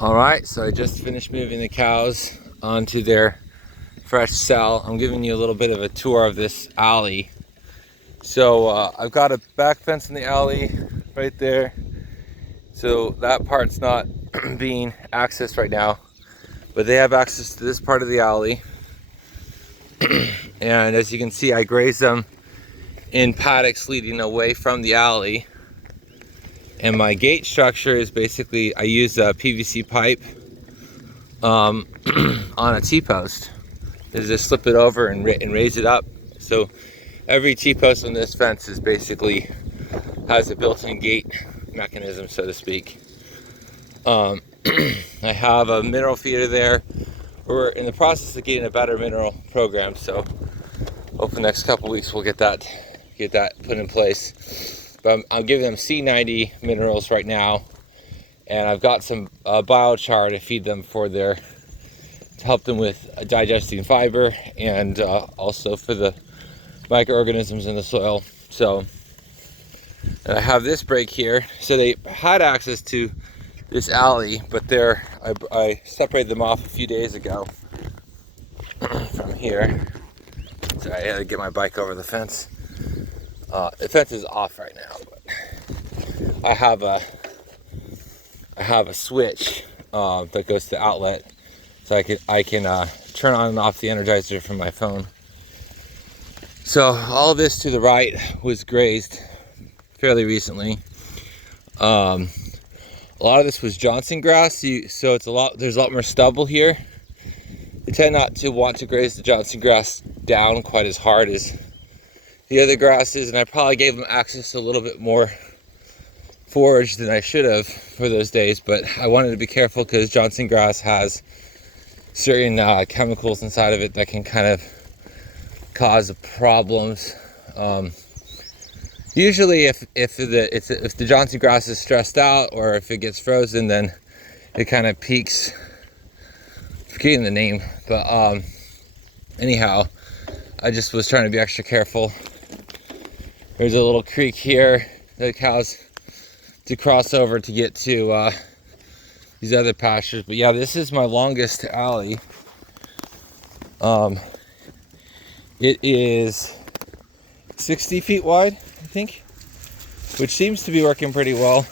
All right, so I just finished moving the cows onto their fresh cell. I'm giving you a little bit of a tour of this alley. So I've got a back fence in the alley right there. So that part's not being accessed right now, but they have access to this part of the alley. And as you can see, I graze them in paddocks leading away from the alley. And my gate structure is basically, I use a PVC pipe on a T-post. Just slip it over and raise it up. So every T-post on this fence is basically has a built-in gate mechanism, so to speak. I have a mineral feeder there. We're in the process of getting a better mineral program, so over the next couple weeks we'll get that put in place. But I'm giving them C90 minerals right now, and I've got some biochar to feed them to help them with digesting fiber, and also for the microorganisms in the soil. So, and I have this break here. So they had access to this alley, but I separated them off a few days ago from here. So I had to get my bike over the fence. The fence is off right now, but I have a switch that goes to the outlet, so I can turn on and off the Energizer from my phone. So all of this to the right was grazed fairly recently. A lot of this was Johnson grass, so there's a lot more stubble here. I tend not to want to graze the Johnson grass down quite as hard as the other grasses, and I probably gave them access to a little bit more forage than I should have for those days, but I wanted to be careful because Johnson grass has certain chemicals inside of it that can kind of cause problems. Usually if the Johnson grass is stressed out, or if it gets frozen, then it kind of peaks. Forgetting the name, but anyhow, I just was trying to be extra careful. There's a little creek here the cows to cross over to get to these other pastures. But yeah, this is my longest alley. It is 60 feet wide, I think, which seems to be working pretty well.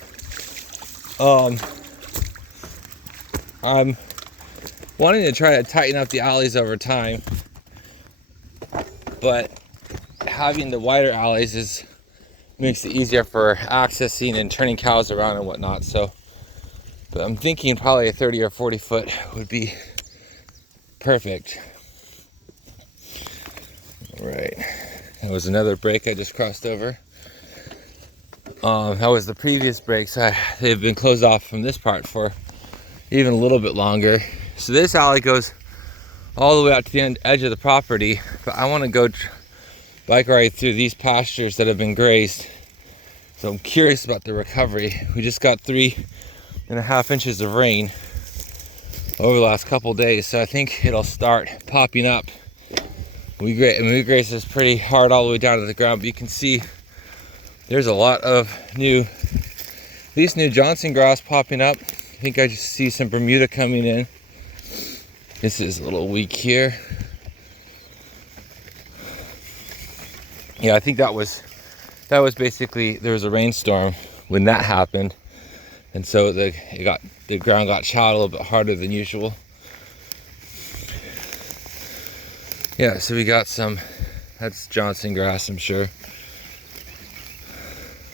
I'm wanting to try to tighten up the alleys over time, but having the wider alleys makes it easier for accessing and turning cows around and whatnot. So, but I'm thinking probably a 30 or 40 foot would be perfect. All right, that was another break I just crossed over. That was the previous break, so they've been closed off from this part for even a little bit longer. So this alley goes all the way out to the edge of the property, but I want to go bike ride through these pastures that have been grazed. So I'm curious about the recovery. We just got 3.5 inches of rain over the last couple days, so I think it'll start popping up. We grazed this pretty hard all the way down to the ground, but you can see there's a lot of new Johnson grass popping up. I think I just see some Bermuda coming in. This is a little weak here. Yeah, I think that was basically, there was a rainstorm when that happened, and so the ground got chowed a little bit harder than usual. Yeah, so we got that's Johnson grass, I'm sure.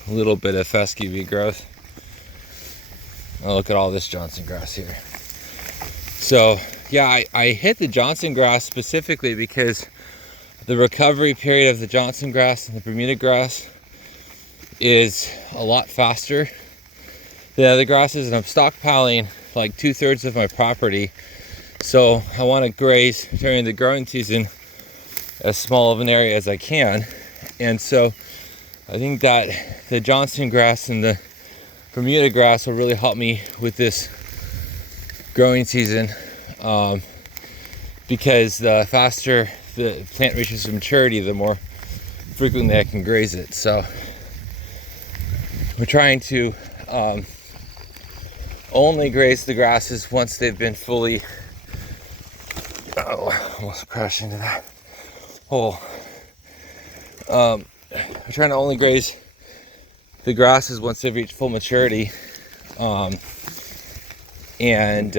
A little bit of fescue regrowth. Oh, look at all this Johnson grass here. So yeah, I hit the Johnson grass specifically because the recovery period of the Johnson grass and the Bermuda grass is a lot faster than other grasses, and I'm stockpiling like 2/3 of my property. So I want to graze during the growing season as small of an area as I can. And so I think that the Johnson grass and the Bermuda grass will really help me with this growing season, because the faster the plant reaches maturity, the more frequently I can graze it. So we're trying to only graze the grasses once they've been fully, oh, almost crashed into that hole. We're trying to only graze the grasses once they've reached full maturity. And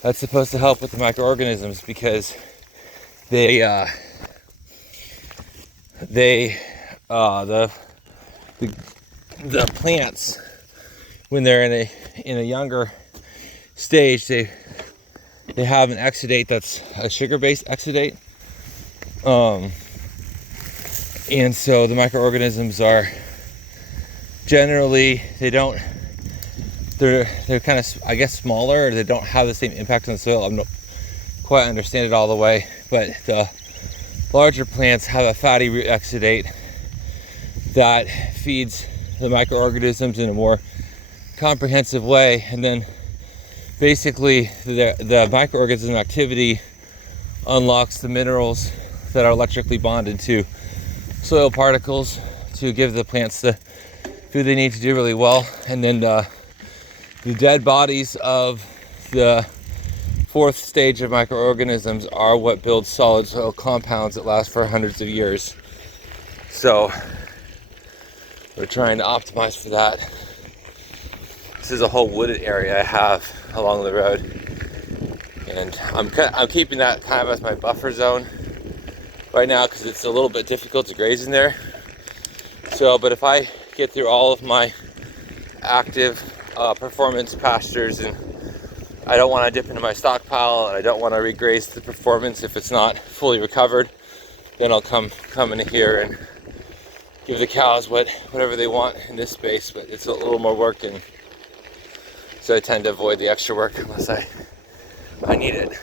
that's supposed to help with the microorganisms, because the plants, when they're in a younger stage, they have an exudate that's a sugar-based exudate, and so the microorganisms are generally, they're kind of, I guess, smaller, or they don't have the same impact on the soil. I don't quite understand it all the way, but the larger plants have a fatty root exudate that feeds the microorganisms in a more comprehensive way, and then basically the microorganism activity unlocks the minerals that are electrically bonded to soil particles to give the plants the food they need to do really well. And then the dead bodies of the fourth stage of microorganisms are what builds solid soil compounds that last for hundreds of years. So we're trying to optimize for that. This is a whole wooded area I have along the road, and I'm keeping that kind of as my buffer zone right now because it's a little bit difficult to graze in there. So, but if I get through all of my active performance pastures, and I don't want to dip into my stockpile, and I don't want to regraze the performance if it's not fully recovered, then I'll come in here and give the cows whatever they want in this space. But it's a little more work, and so I tend to avoid the extra work unless I need it.